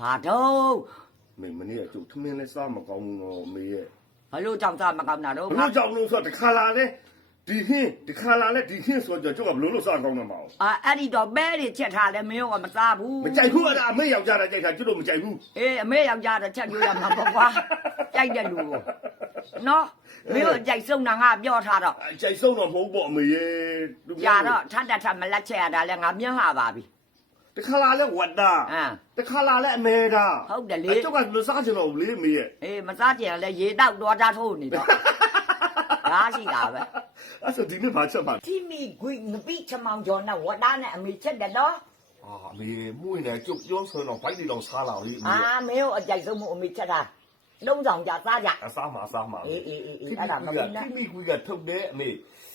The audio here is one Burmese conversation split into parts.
ဘာတော့မင်းမနေ့ကကျုပ်ထမင်းလဲစားမကောင်းဘူးနော်မေရဲ့ ဘာလို့ကြောင့်စားမကောင်းတာတော့ ဘလို့ကြောင့်လို့ဆိုတော့တခါလာလဲဒီဟင်းဆိုတော့ကျုပ်ကဘလို့လို့စားကောင်းမှာမဟုတ် အဲ့ဒီတော့ပဲတွေချက်ထားလဲမင်းကမစားဘူး မကြိုက်ဘူးအဲ့ဒါအမေယောက်ျားတာကြိုက်တာကျုပ်တို့မကြိုက်ဘူး အေးအမေယောက်ျားတော့ချက်လို့ရမှာပေါ့ကွာကြိုက်တဲ့လူကိုနော်မင်းတို့ကြိုက်ဆုံးတာငါပြောထားတော့ ကြိုက်ဆုံးတော့မဟုတ်ပေါ့အမေရဲ့ ကြာတော့ထထမလက်ချက်ရတာလဲငါမြင်လာပါပြီ တခါလာလဲဝတ်တာတခါလာလဲအမဲတာ ဟုတ်တယ်လေ ကျုပ်ကမစားချင်တော့ဘူးလေအမေရဲ့ အေးမစားကြင်လဲရေတောက်တော်တာထိုးနေတော့ဒါရှိတာပဲ အဲ့ဆိုဒီနေ့ဘာချက်ပါ တီမီဂွိငပိချမောင်ကျော်နဲ့ဝဒါနဲ့အမေချက်တယ်နော် အမေမွေးနေကျုပ်ပြောဆိုတော့ဘိုက်တွေတော့စားလာပြီအမေ မင်းတို့အကြိုက်ဆုံးမို့အမေချက်တာလုံးဆောင်ကြစားကြ အစားမှာ အေးအဲ့ဒါမင်းနဲ့ တိမိကူကထုတ်တယ်အမေ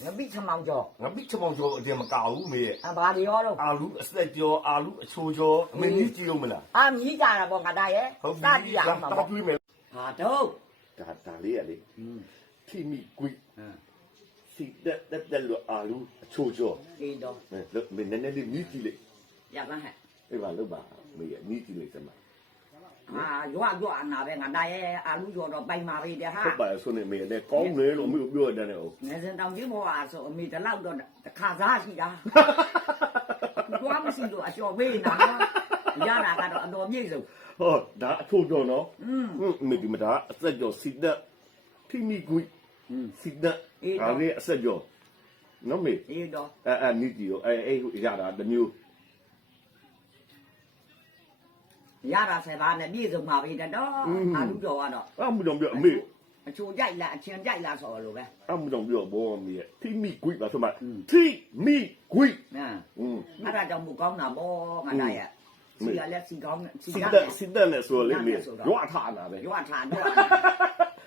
ငပိချမောင်ကျော် ငါမိချမောင်ကျော်အတင်းမကောက်ဘူးအမေရဲ့ ဘာတွေရောတော့ အာလူအစက်ကျော်အာလူအချိုကျော်အမေကြီးကြည့်လို့မလား မြည်ကြတာပေါ့ငါသားရဲ့စကြည့်ရမှာ တာ ပေါ့ တွေးမယ် ဟာတော့ ဒါလေးရလေတိမိကူစီတက်လို့အာလူအချိုကျော် အေးတော့ လို့မင်းနည်းနည်းလေးမြည်ကြည့်လေ ရပါဟဲ့ အေးပါလို့ပါအမေရဲ့မြည်ကြည့်လေစမ်းပါ ရွာအနာပဲငါသားရဲ့အာလူကျော်တော့ပိုင်ပါပြီတဲ့ဟာ ဟုတ်ပါရဲ့ဆိုနေအမေနဲ့ကောင်းတယ်လို့အမေပြောရတယ်နဲ့ဟုတ် ငယ်စဉ်တောင်ကြီးဘောအားဆိုအမေတလောက်တော့တခါစားရှိတာတွားမရှိလို့အကျော်မေးနေတာရတာကတော့အတော်မြင့်ဆုံး ဟောဒါအချိုကျော်နော်အမေဒီမှာဒါအစက်ကျော်စီတက်တိမိကူစီတက်ဒါလေးအစက်ကျော်နော်မေ အေးတော့ နိတီရောရတာတမျိုး ရတာဆယ်ပါးနဲ့ပြည့်စုံပါပြီတော့အာလူကျော်ကတော့ အမှုတော်ပြောအမေ အချိုကြိုက်လားအချင်းကြိုက်လားဆိုလိုပဲ အမှုတော်ပြောဘောအမေရဲ့တိမိကွိပါဆိုမှတိမိကွိ အဲ့ဒါကြောင့်မကောင်းတာပေါ့ငါသားရဲ့စီကလည်းစီကောင်းစီ စစ် က တက်စစ်တက်နဲ့ဆိုလေမေရွာထားတာပဲ ရွာထားတော့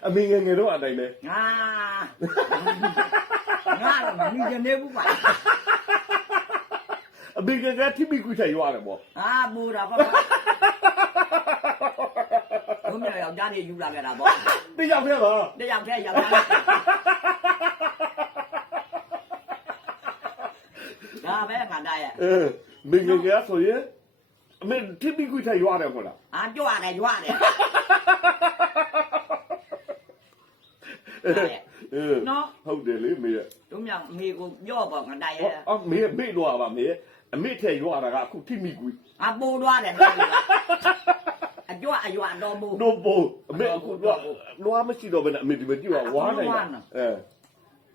အမေငယ်တော့အတိုင်းပဲ ငါတော့မမြင်နေဘူးပါ အမေကတိမိကွိထိုင်ရွာတယ်ပေါ့ ဘူတာပေါ့ဘုံမြေယောက်ျားနေယူလာခဲ့တာပေါ့ တယောက်တည်းပါ တယောက်တည်းယောက်ျားဒါပဲငါသားရဲ့ မေငယ်ဆိုရင်အမေတိမိကွိထိုင်ရွာတယ်ပေါ့လား ကြွရတယ်ရွရတယ်နော် ဟုတ်တယ်လေမေရဲ့ တို့မြောင်အမေကိုပြောပေါ့ငါသားရဲ့ မေမေတော့ပါမေအမေထဲရွာတာကအခုတိမိကွိ ပိုးသွားတယ်နော်အကြွအရွာတော်ဘူး နို့ဘောအမေအခုတော့လွားမရှိတော့ဘဲနဲ့အမေဒီမကြည့်ပါဝါနေတာ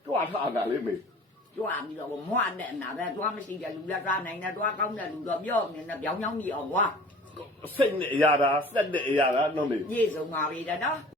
တွားထားတာလေမေ ကြွပြီးတော့မွားနဲ့နာပဲတွားမရှိတဲ့လူလက်စားနိုင်တဲ့တွားကောင်းတဲ့လူတော့ပြောနေနဲ့ပြောင်းပြောင်းကြီးအောင်ကွာ စိတ်နဲ့အရာတာစက်နဲ့အရာတာနော်မေ ပြည့်စုံပါပြီတဲ့နော်